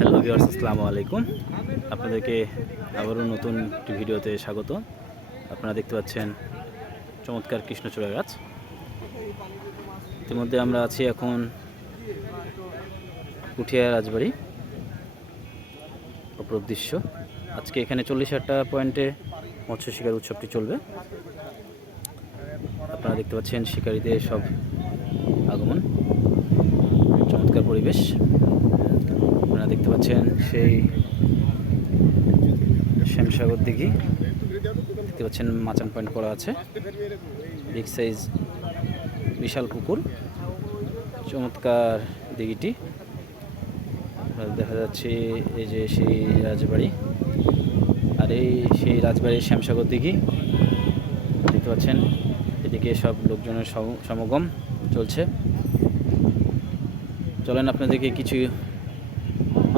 Hello viewers, আসসালামু আলাইকুম। আপনাদেরকে আবারও নতুন একটি ভিডিওতে স্বাগত। আপনারা দেখতে পাচ্ছেন চমৎকার কৃষ্ণচূড়া গাছ। ইতিমধ্যে আমরা আছি এখন পুঠিয়া রাজবাড়ি। অপরূপ দৃশ্য। আজকে এখানে চল্লিশ হাজার পয়েন্টে মৎস্য শিকার উৎসবটি চলবে। আপনারা দেখতে পাচ্ছেন শিকারীদের সব আগমন। চমৎকার পরিবেশ। আপনারা দেখতে পাচ্ছেন সেই শ্যামসাগর দিঘি। দেখতে পাচ্ছেন মাচান পয়েন্ট করা আছে। বিগ সাইজ বিশাল পুকুর। চমৎকার দিঘিটি। দেখা যাচ্ছে এই যে সেই রাজবাড়ি। আর এই সেই রাজবাড়ির শ্যামসাগর দিঘি। দেখতে পাচ্ছেন, এদিকে সব লোকজনের সম- সমাগম চলছে। চলেন আপনাদেরকে কিছু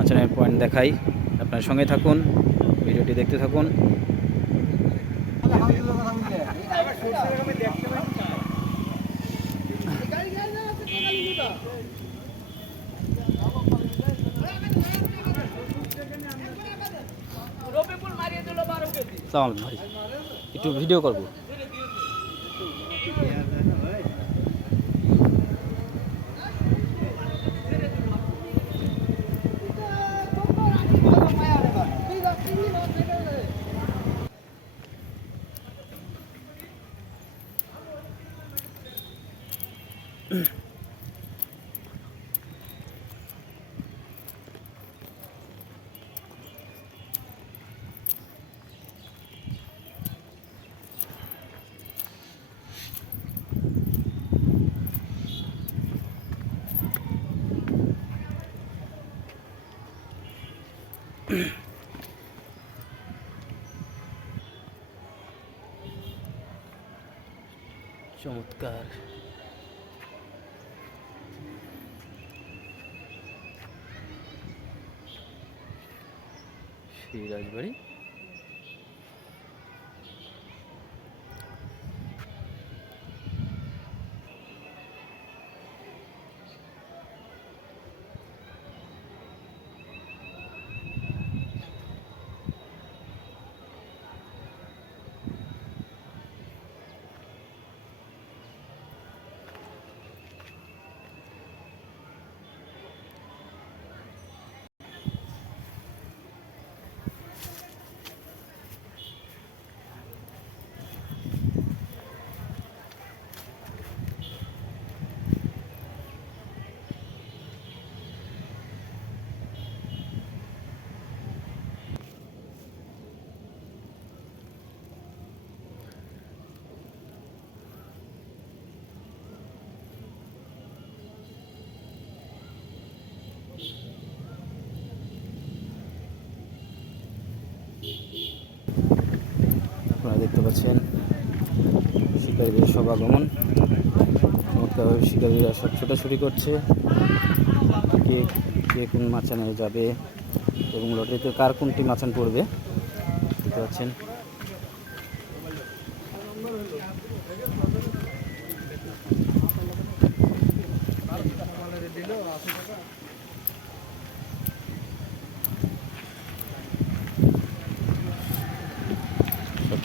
মাচানের পয়েন্ট দেখাই। আপনার সঙ্গে থাকুন ভিডিওটি দেখতে থাকুন। একটু ভিডিও করব। চমৎকার। সেই রাজবাড়ি আপনারা দেখতে পাচ্ছেন শিকারীদের আগমন চমৎকারভাবে শিকারীরা সব ছোটাছুটি করছে। কে কে কোন মাছানে যাবে এবং লটারিতে কার কোনটি মাছান পড়বে দেখতে পাচ্ছেন।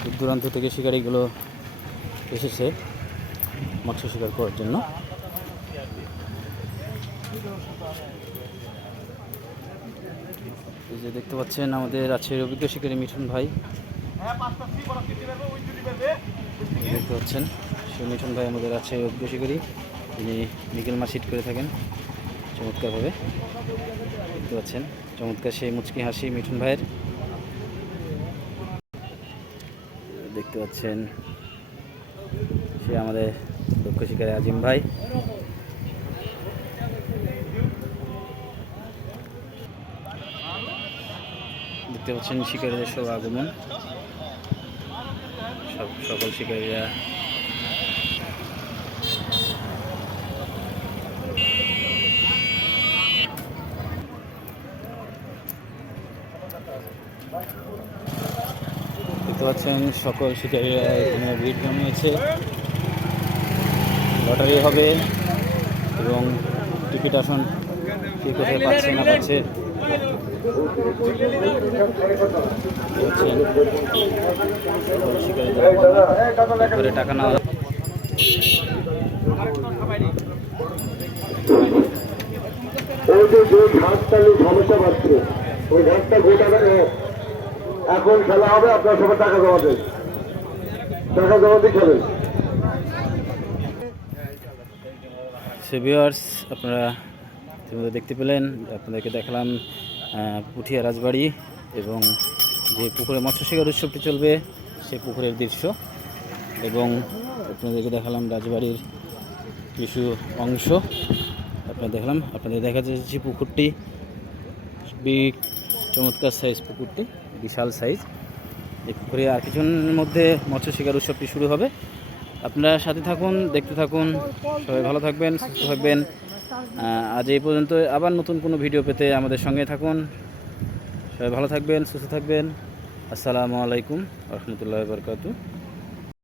দূর দূরান্ত থেকে শিকারিগুলো এসেছে মৎস্য শিকার করার জন্য। যে দেখতে পাচ্ছেন, আমাদের আছে অভিজ্ঞ শিকারী মিঠুন ভাই। দেখতে পাচ্ছেন সেই মিঠুন ভাই আমাদের আছে অভিজ্ঞ শিকারী। তিনি বিকেল মাছ হিট করে থাকেন চমৎকারভাবে। দেখতে পাচ্ছেন, চমৎকার সেই মুচকি হাসি মিঠুন ভাইয়ের। দেখতে পাচ্ছেন সে আমাদের দক্ষ শিকারী আজিম ভাই। দেখতে পাচ্ছেন শিকারীদের সব আগমন। সব সকল শিকারীরা দেখতে পাচ্ছেন সকল শিকারীরা এখানে ভিড় জমিয়েছে। লটারি হবে এবং টিকিট আসন কে কোথায় পাচ্ছে না পাচ্ছে। টাকা নেওয়া ওই যে নিয়ে সমস্যা পাচ্ছে, ওই ঘাসটা গোটা এখন খেলা হবে, আপনার সবাই টাকা জমা দেন টাকা জমা দিয়ে খেলেন। ভিউয়ার্স আপনারা ইতিমধ্যে দেখতে পেলেন, আপনাদেরকে দেখালাম পুঠিয়া রাজবাড়ি এবং যে পুকুরে মৎস্য শিকার উৎসবটি চলবে সেই পুকুরের দৃশ্য। এবং আপনাদেরকে দেখালাম রাজবাড়ির কিছু অংশ। আপনাদের দেখলাম, আপনাদের দেখা যাচ্ছে পুকুরটি চমৎকার সাইজ পুকুরটি, বিশাল সাইজ এই পুকুরে আর কিছুদিনের মধ্যে মৎস্য শিকার উৎসবটি শুরু হবে। আপনারা সাথে থাকুন, দেখতে থাকুন, সবাই ভালো থাকবেন, সুস্থ থাকবেন। আজ এই পর্যন্ত আবার নতুন কোনো ভিডিও পেতে আমাদের সঙ্গে থাকুন। সবাই ভালো থাকবেন, সুস্থ থাকবেন। আসসালামু আলাইকুম, রহমতুল্লাহ বরকাতু